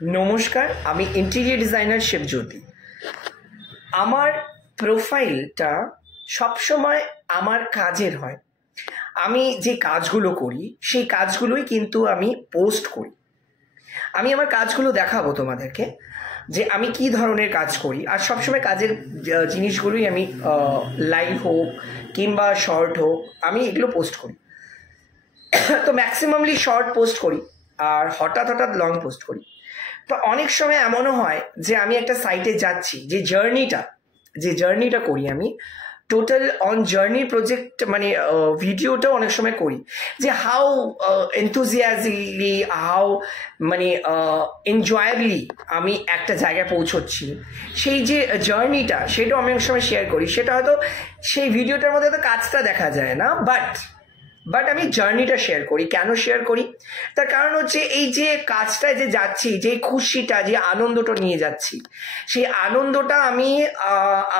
নমস্কার, আমি interior designer Shibjyoti. আমার প্রোফাইলটা সবসময় আমার কাজের হয়। আমি যে কাজগুলো করি সেই কাজগুলোই কিন্তু আমি পোস্ট করি। আমি আমার কাজগুলো দেখাবো তোমাদেরকে যে আমি কি ধরনের কাজ করি, আর সবসময় কাজের জিনিসগুলোই আমি লাইভ হোক কিংবা শর্ট হোক আমি এগুলো পোস্ট করি। তো ম্যাক্সিমামলি শর্ট পোস্ট করি আর হঠাৎ হঠাৎ লং পোস্ট করি। তো অনেক সময় এমনও হয় যে আমি একটা সাইটে যাচ্ছি, যে জার্নিটা করি আমি টোটাল অন জার্নি প্রজেক্ট, মানে ভিডিওটাও অনেক সময় করি যে হাউ এনথুজিয়াজলি, হাউ মানে এনজয়েবলি আমি একটা জায়গায় পৌঁছচ্ছি, সেই যে জার্নিটা সেটাও আমি অনেক সময় শেয়ার করি। সেটা হয়তো সেই ভিডিওটার মধ্যে তো কাজটা দেখা যায় না, বাট আমি জার্নিটা শেয়ার করি। কেন শেয়ার করি? তার কারণ হচ্ছে এই যে কাজটায় যে যাচ্ছি, যে খুশিটা, যে আনন্দটা নিয়ে যাচ্ছি, সেই আনন্দটা আমি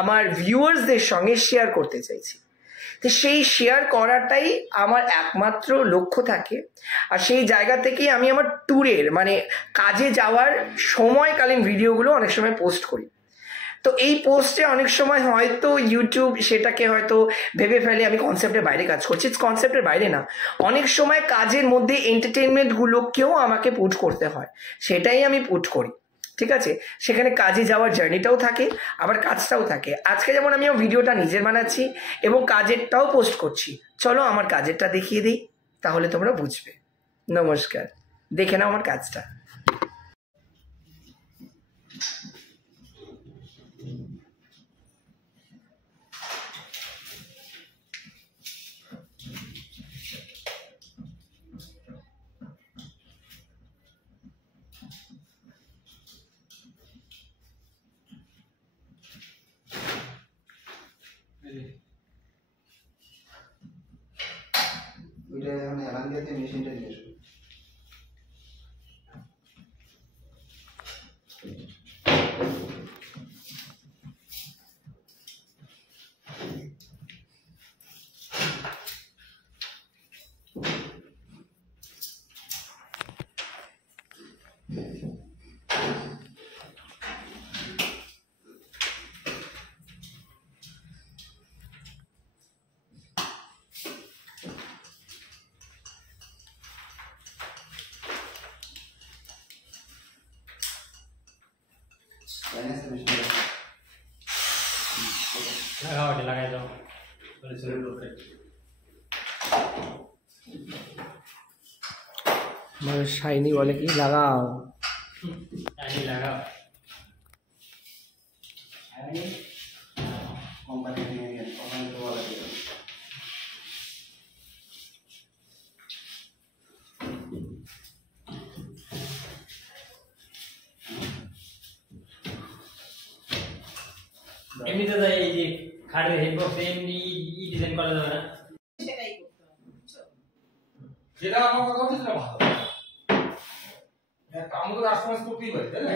আমার ভিউয়ার্সদের সঙ্গে শেয়ার করতে চাইছি। তো সেই শেয়ার করাটাই আমার একমাত্র লক্ষ্য থাকে। আর সেই জায়গা থেকেই আমি আমার ট্যুরের মানে কাজে যাওয়ার সময়কালীন ভিডিওগুলো অনেক সময় পোস্ট করি। তো এই পোস্টে অনেক সময় হয়তো ইউটিউব সেটাকে হয়তো ভেবে ফেলে আমি কনসেপ্টের বাইরে কাজ করছি। কনসেপ্টের বাইরে না, অনেক সময় কাজের মধ্যে এন্টারটেনমেন্টগুলোকেও আমাকে পুট করতে হয়, সেটাই আমি পুট করি। ঠিক আছে, সেখানে কাজে যাওয়ার জার্নিটাও থাকে, আবার কাজটাও থাকে। আজকে যেমন আমি ভিডিওটা নিজের বানাচ্ছি এবং কাজেরটাও পোস্ট করছি। চলো আমার কাজেরটা দেখিয়ে দিই, তাহলে তোমরা বুঝবে। নমস্কার, দেখে নাও আমার কাজটা। মেশিনটা নিয়ে এসো। लगाई दो শাইনি বলে কি লাগাও, लगाओ কোম্পানি নিয়ে গেল, কোম্পানি তো বলা যায়। এমনিতে তো এই যে খাটের হেডবক্স এমনি ডিজাইন করা যাবে না, সেটাই করতে হবে, বুঝছো? যেটা আমার কথা হচ্ছে সেটা ভালো। হ্যাঁ, আমি তো রাষ্ট্রবাস করতেই পারি, তাই না?